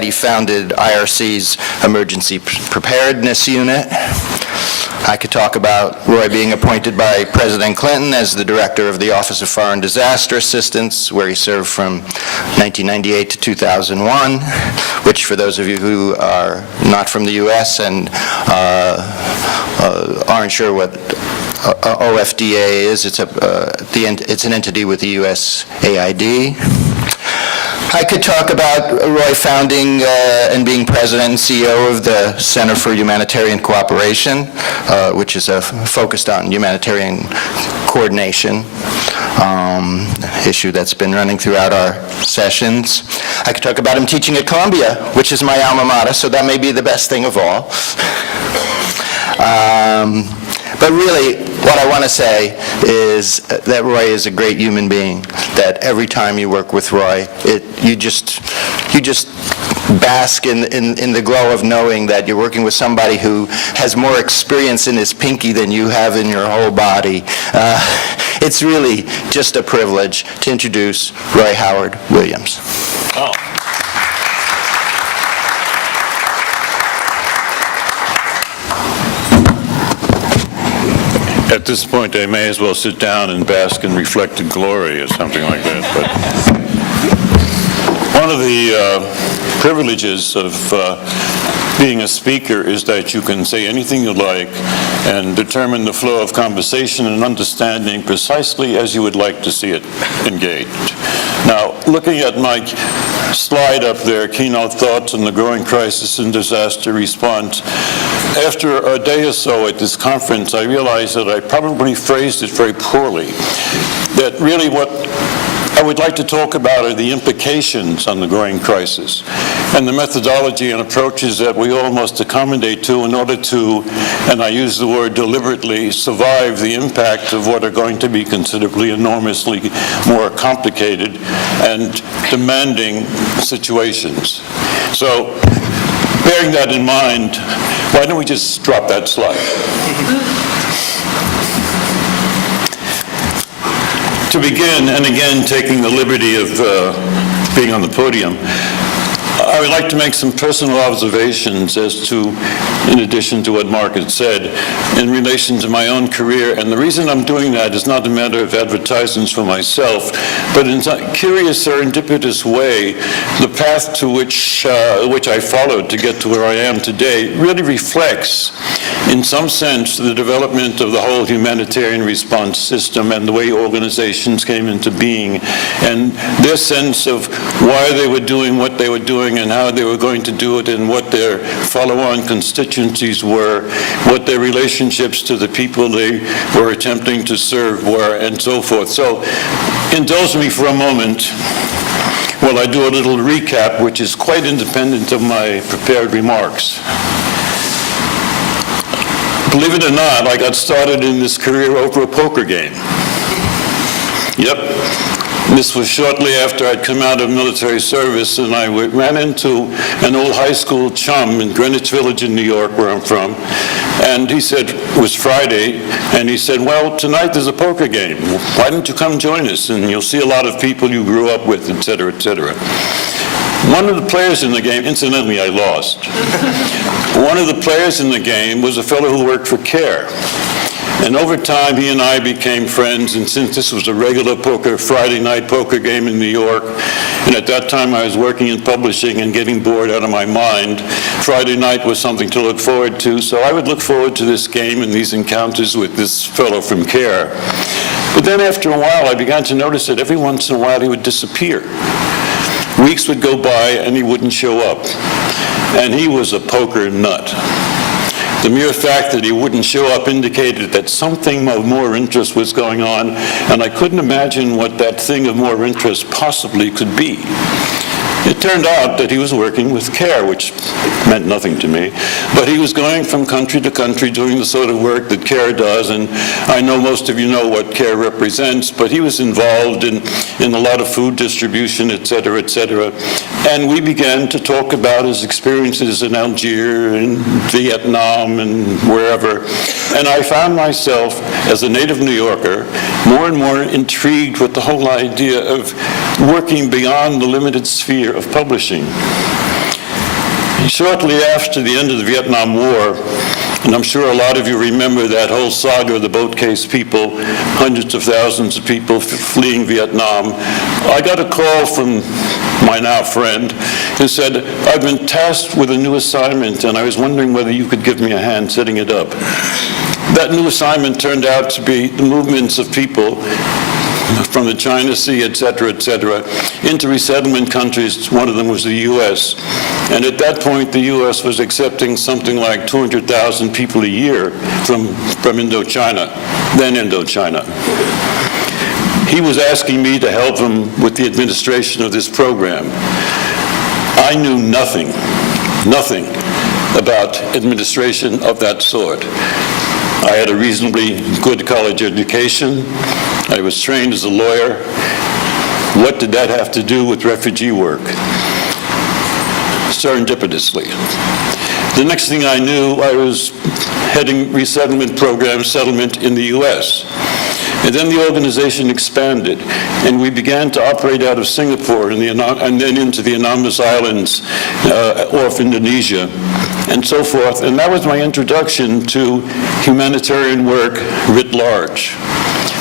He founded IRC's Emergency Preparedness Unit. I could talk about Roy being appointed by President Clinton as the director of the Office of Foreign Disaster Assistance, where he served from 1998 to 2001, which, for those of you who are not from the U.S. and aren't sure what OFDA is, it's an entity with the USAID. I could talk about Roy founding and being president and CEO of the Center for Humanitarian Cooperation, which is focused on humanitarian coordination, issue that's been running throughout our sessions. I could talk about him teaching at Columbia, which is my alma mater, so that may be the best thing of all. But really, what I want to say is that Roy is a great human being, that every time you work with Roy, you just bask in the glow of knowing that you're working with somebody who has more experience in his pinky than you have in your whole body. It's really just a privilege to introduce Roy Howard Williams. Oh. At this point, I may as well sit down and bask in reflected glory or something like that. But one of the privileges of being a speaker is that you can say anything you like and determine the flow of conversation and understanding precisely as you would like to see it engaged. Now, looking at my slide up there, Keynote Thoughts on the Growing Crisis and Disaster Response, after a day or so at this conference, I realized that I probably phrased it very poorly. That really what I would like to talk about are the implications on the growing crisis and the methodology and approaches that we all must accommodate to in order to, and I use the word deliberately, survive the impact of what are going to be considerably enormously more complicated and demanding situations. So, bearing that in mind, why don't we just drop that slide? To begin, and again taking the liberty of being on the podium, I would like to make some personal observations as to, in addition to what Mark had said, in relation to my own career. And the reason I'm doing that is not a matter of advertisements for myself, but in a curious, serendipitous way, the path to which I followed to get to where I am today really reflects, in some sense, the development of the whole humanitarian response system and the way organizations came into being, and their sense of why they were doing what they were doing and how they were going to do it, and what their follow-on constituencies were, what their relationships to the people they were attempting to serve were, and so forth. So indulge me for a moment while I do a little recap, which is quite independent of my prepared remarks. Believe it or not, I got started in this career over a poker game. Yep. This was shortly after I'd come out of military service, and I ran into an old high school chum in Greenwich Village in New York, where I'm from, and he said, it was Friday, and he said, well, tonight there's a poker game. Why don't you come join us, and you'll see a lot of people you grew up with, et cetera, et cetera. One of the players in the game, incidentally, I lost. One of the players in the game was a fellow who worked for CARE. And over time, he and I became friends, and since this was a regular Friday night poker game in New York, and at that time I was working in publishing and getting bored out of my mind, Friday night was something to look forward to, so I would look forward to this game and these encounters with this fellow from CARE. But then after a while, I began to notice that every once in a while he would disappear. Weeks would go by and he wouldn't show up. And he was a poker nut. The mere fact that he wouldn't show up indicated that something of more interest was going on, and I couldn't imagine what that thing of more interest possibly could be. It turned out that he was working with CARE, which meant nothing to me, but he was going from country to country doing the sort of work that CARE does, and I know most of you know what CARE represents, but he was involved in a lot of food distribution, et cetera, et cetera. And we began to talk about his experiences in Algeria and Vietnam and wherever. And I found myself, as a native New Yorker, more and more intrigued with the whole idea of working beyond the limited sphere of publishing. Shortly after the end of the Vietnam War, and I'm sure a lot of you remember that whole saga of the boat case people, hundreds of thousands of people fleeing Vietnam, I got a call from my now friend who said, I've been tasked with a new assignment and I was wondering whether you could give me a hand setting it up. That new assignment turned out to be the movements of people from the China Sea, et cetera, into resettlement countries. One of them was the U.S. And at that point, the U.S. was accepting something like 200,000 people a year from Indochina, then Indochina. He was asking me to help him with the administration of this program. I knew nothing about administration of that sort. I had a reasonably good college education. I was trained as a lawyer. What did that have to do with refugee work? Serendipitously. The next thing I knew, I was heading resettlement program settlement in the U.S. And then the organization expanded, and we began to operate out of Singapore and then into the Anambas Islands off Indonesia, and so forth. And that was my introduction to humanitarian work writ large,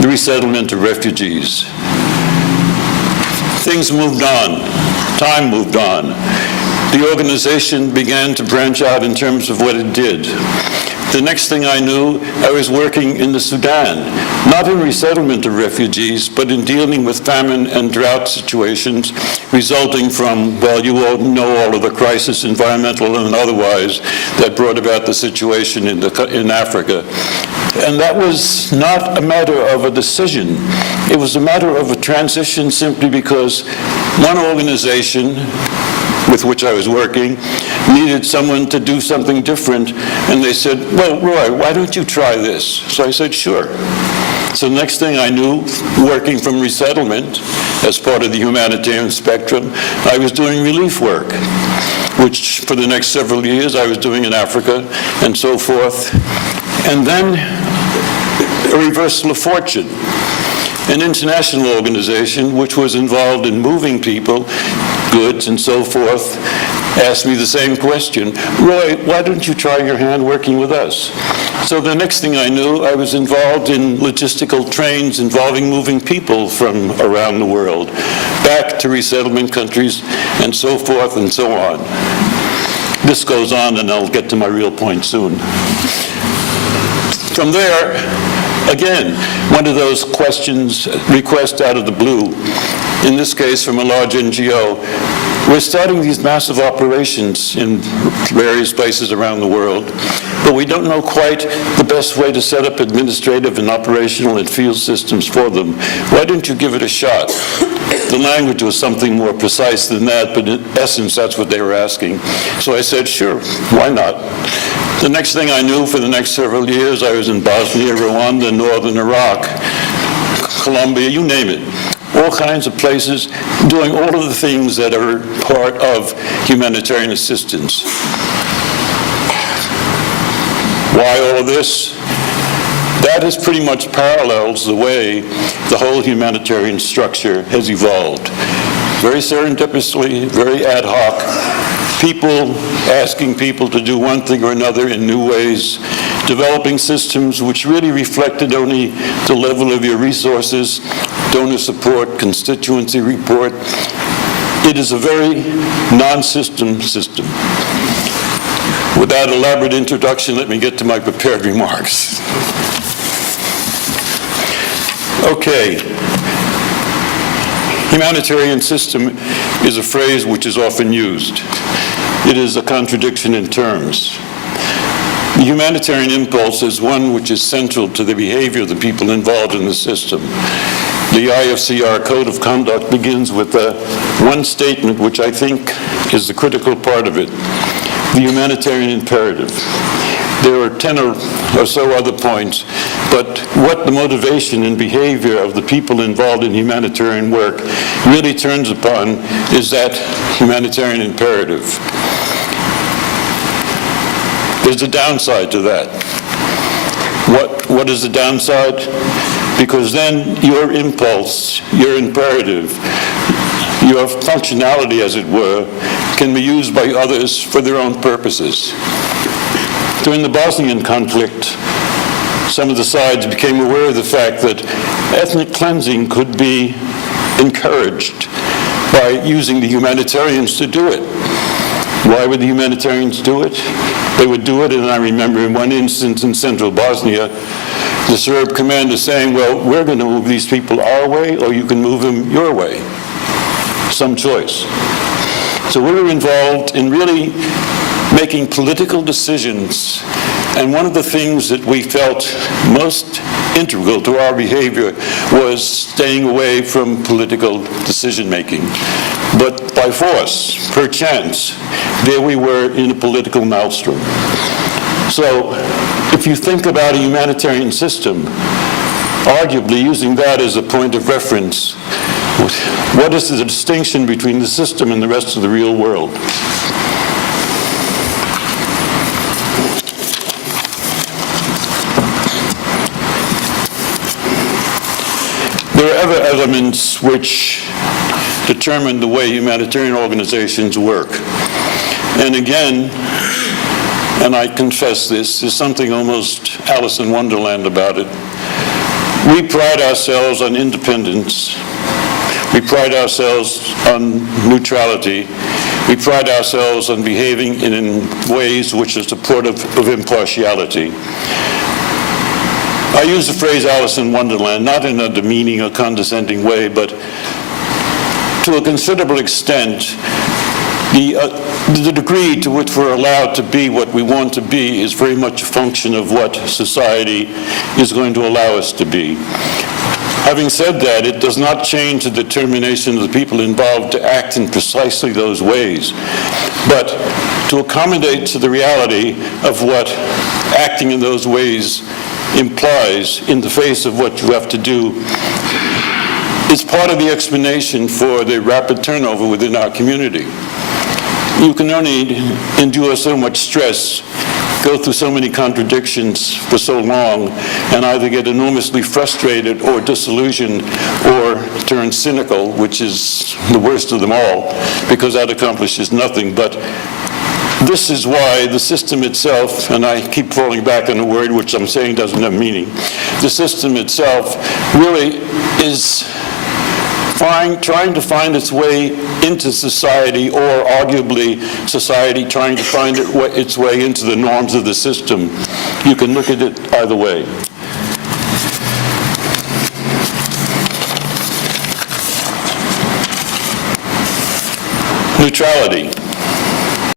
the resettlement of refugees. Things moved on. Time moved on. The organization began to branch out in terms of what it did. The next thing I knew, I was working in the Sudan, not in resettlement of refugees, but in dealing with famine and drought situations resulting from, well, you all know all of the crisis, environmental and otherwise, that brought about the situation in Africa. And that was not a matter of a decision. It was a matter of a transition simply because one organization with which I was working needed someone to do something different, and they said, well, Roy, why don't you try this? So I said, sure. So the next thing I knew, working from resettlement as part of the humanitarian spectrum, I was doing relief work, which for the next several years I was doing in Africa and so forth. And then a reversal of fortune. An international organization which was involved in moving people, goods, and so forth, asked me the same question. Roy, why don't you try your hand working with us? So the next thing I knew, I was involved in logistical trains involving moving people from around the world, back to resettlement countries, and so forth and so on. This goes on, and I'll get to my real point soon. From there, again, one of those questions, requests out of the blue, in this case from a large NGO. We're starting these massive operations in various places around the world, but we don't know quite the best way to set up administrative and operational and field systems for them. Why don't you give it a shot? The language was something more precise than that, but in essence, that's what they were asking. So I said, sure, why not? The next thing I knew, for the next several years, I was in Bosnia, Rwanda, northern Iraq, Colombia, you name it. All kinds of places, doing all of the things that are part of humanitarian assistance. Why all of this? That has pretty much parallels the way the whole humanitarian structure has evolved. Very serendipitously, very ad hoc. People asking people to do one thing or another in new ways, developing systems which really reflected only the level of your resources, donor support, constituency report. It is a very non-system system. With that elaborate introduction, let me get to my prepared remarks. Okay. Humanitarian system is a phrase which is often used. It is a contradiction in terms. The humanitarian impulse is one which is central to the behavior of the people involved in the system. The IFCR Code of Conduct begins with one statement which I think is the critical part of it, the humanitarian imperative. There are 10 or so other points, but what the motivation and behavior of the people involved in humanitarian work really turns upon is that humanitarian imperative. There's a downside to that. What is the downside? Because then your impulse, your imperative, your functionality, as it were, can be used by others for their own purposes. During the Bosnian conflict, some of the sides became aware of the fact that ethnic cleansing could be encouraged by using the humanitarians to do it. Why would the humanitarians do it? They would do it, and I remember in one instance in central Bosnia, the Serb commander saying, well, we're going to move these people our way, or you can move them your way. Some choice. So we were involved in really making political decisions, and one of the things that we felt most integral to our behavior was staying away from political decision-making. But by force, per chance, there we were in a political maelstrom. So if you think about a humanitarian system, arguably using that as a point of reference, what is the distinction between the system and the rest of the real world? There are other elements which determine the way humanitarian organizations work. And again, and I confess this, there's something almost Alice in Wonderland about it. We pride ourselves on independence. We pride ourselves on neutrality. We pride ourselves on behaving in ways which are supportive of impartiality. I use the phrase Alice in Wonderland, not in a demeaning or condescending way, but to a considerable extent, the degree to which we're allowed to be what we want to be is very much a function of what society is going to allow us to be. Having said that, it does not change the determination of the people involved to act in precisely those ways, but to accommodate to the reality of what acting in those ways implies in the face of what you have to do is part of the explanation for the rapid turnover within our community. You can only endure so much stress, go through so many contradictions for so long, and either get enormously frustrated or disillusioned or turn cynical, which is the worst of them all, because that accomplishes nothing. But this is why the system itself, and I keep falling back on a word which I'm saying doesn't have meaning, the system itself really is trying to find its way into society, or arguably society trying to find its way into the norms of the system. You can look at it either way. Neutrality.